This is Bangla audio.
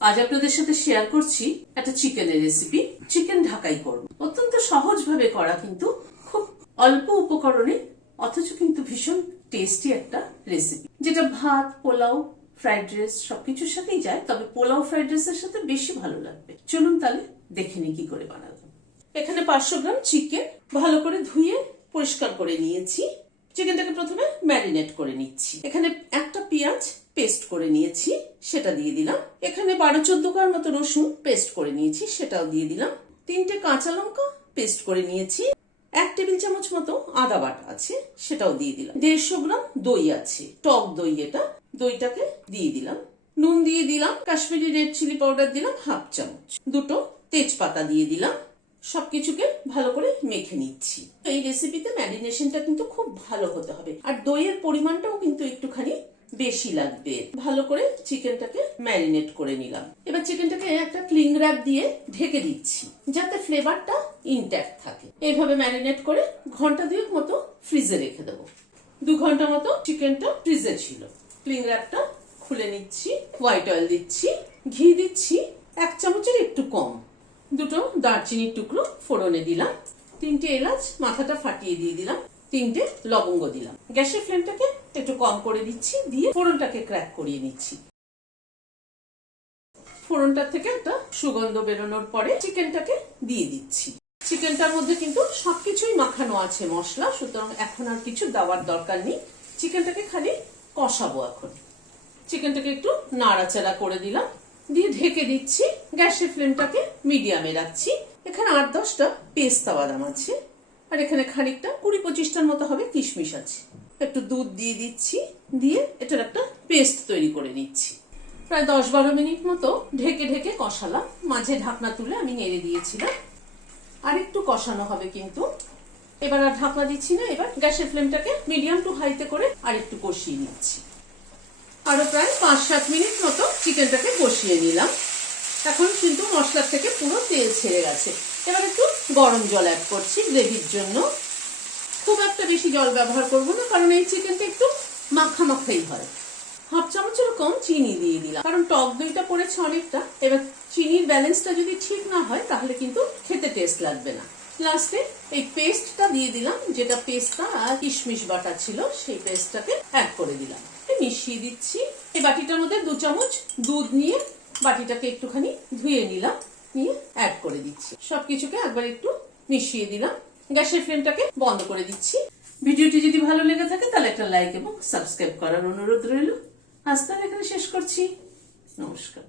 আজ আপনাদের সাথে শেয়ার করছি একটা চিকেনের রেসিপি। চিকেন ঢাকাই করব। অত্যন্ত সহজভাবে করা, কিন্তু খুব অল্প উপকরণে, অথচ কিন্তু ভীষণ টেস্টি একটা রেসিপি, যেটা ভাত, পোলাও, ফ্রাইড রাইস সবকিছুর সাথেই যায়। তবে পোলাও ফ্রাইড রাইসের সাথে বেশি ভালো লাগবে। চলুন তাহলে দেখে নিই কি করে বানালাম। এখানে 500 গ্রাম চিকেন ভালো করে ধুয়ে পরিষ্কার করে নিয়েছি। চিকেনটাকে প্রথমে ম্যারিনেট করে নিচ্ছি। এখানে একটা পেঁয়াজ পেস্ট করে নিয়েছি, সেটা দিয়ে দিলাম। এখানে 12-14 কোয়ার মতো রসুন পেস্ট করে নিয়েছি, সেটাও দিয়ে দিলাম। 3টে কাঁচা লঙ্কা পেস্ট করে নিয়েছি। 1 টেবিল চামচ মতো আদা বাটা আছে, সেটাও দিয়ে দিলাম। 150 গ্রাম দই আছে, টক দই এটা। দইটাকে দিয়ে দিলাম। নুন দিয়ে দিলাম। কাশ্মীরি রেড চিলি পাউডার দিলাম 1/2 চামচ। 2টো তেজপাতা দিয়ে দিলাম। সবকিছুকে ভালো করে মেখে নিচ্ছি। এই রেসিপিতে ম্যারিনেশনটা কিন্তু খুব ভালো হতে হবে, আর দইয়ের পরিমাণটাও কিন্তু একটুখানি বেশি লাগবে। ভালো করে চিকেনটাকে ম্যারিনেট করে নিলাম। এবার চিকেনটাকে একটা ক্লিং র্যাপ দিয়ে ঢেকে দিচ্ছি, যাতে ফ্লেভারটা ইনট্যাক্ট থাকে। এইভাবে ম্যারিনেট করে ঘন্টা 2 মতো ফ্রিজে রেখে দেবো। 2 ঘন্টা মতো চিকেনটা ফ্রিজে ছিল। ক্লিং র্যাপটা খুলে নিচ্ছি। হোয়াইট অয়েল দিচ্ছি, ঘি দিচ্ছি 1 চামচের একটু কম। 2টো দারচিনির টুকরো ফোড়নে দিলাম। 3টে এলাচ মাথাটা ফাটিয়ে দিয়ে দিলাম। 3টে লবঙ্গ দিলাম। গ্যাসের ফ্লেমটাকে একটু কম করে দিচ্ছি, দিয়ে ফোড়নটাকে ক্র্যাক করিয়ে নিচ্ছি। ফোড়নটার থেকে একটা সুগন্ধ বেরোনোর পরে চিকেনটাকে দিয়ে দিচ্ছি। চিকেনটার মধ্যে কিন্তু সবকিছুই মাখানো আছে মশলা, সুতরাং এখন আর কিছু দেওয়ার দরকার নেই। চিকেনটাকে খালি কষাবো এখন। চিকেনটাকে একটু নাড়াচাড়া করে দিলাম, দিয়ে ঢেকে দিচ্ছি। গ্যাসের ফ্লেমটাকে মিডিয়ামে রাখছি। এখানে 8-10টা পেস্তা বাদাম আছে, আর এখানে খানিকটা 20-25টার মতো হবে কিশমিশ আছে। একটু দুধ দিয়ে দিচ্ছি, দিয়ে এটার একটা পেস্ট তৈরি করে নিচ্ছি। প্রায় 10-12 মিনিট মতো ঢেকে ঢেকে কষালাম। মাঝে ঢাকনা তুলে আমি নেড়ে দিয়েছিলাম। আর একটু কষানো হবে কিন্তু। এবার আর ঢাকনা দিচ্ছি না। এবার গ্যাসের ফ্লেমটাকে মিডিয়াম টু হাইতে করে আর একটু কষিয়ে নিচ্ছি। আরো প্রায় 5-7 মিনিট মতো চিকেনটাকে কষিয়ে নিলাম। এখন কিন্তু মশলার থেকে পুরো তেল ছেড়ে গেছে। এবার একটু গরম জল অ্যাড করছি গ্রেভির জন্য। খুব একটা বেশি জল ব্যবহার করব না, কারণ এই চিকেনটা একটু মাখা মাখাই হয়। 1/2 চামচের কম চিনি দিয়ে দিলাম, কারণ টক দইটা পড়েছে অনেকটা। এবার চিনির ব্যালেন্সটা যদি ঠিক না হয়, তাহলে কিন্তু খেতে টেস্ট লাগবে না। লাস্টে এই পেস্টটা দিয়ে দিলাম, যেটা পেস্তা আর কিশমিশ বাটা ছিল, সেই পেস্টটাকে অ্যাড করে দিলাম। মিশিয়ে দিচ্ছি। এই বাটিটার মধ্যে 2 চামচ দুধ নিয়ে বাটিটাকে একটুখানি ধুয়ে নিলাম, নিয়ে অ্যাড করে দিচ্ছি। সবকিছুকে একবার একটু মিশিয়ে দিলাম। গ্যাসের ফ্লেমটাকে বন্ধ করে দিচ্ছি। ভিডিওটি যদি ভালো লেগে থাকে তাহলে একটা লাইক এবং সাবস্ক্রাইব করার অনুরোধ রইল। আজ তাহলে এখানে শেষ করছি। নমস্কার।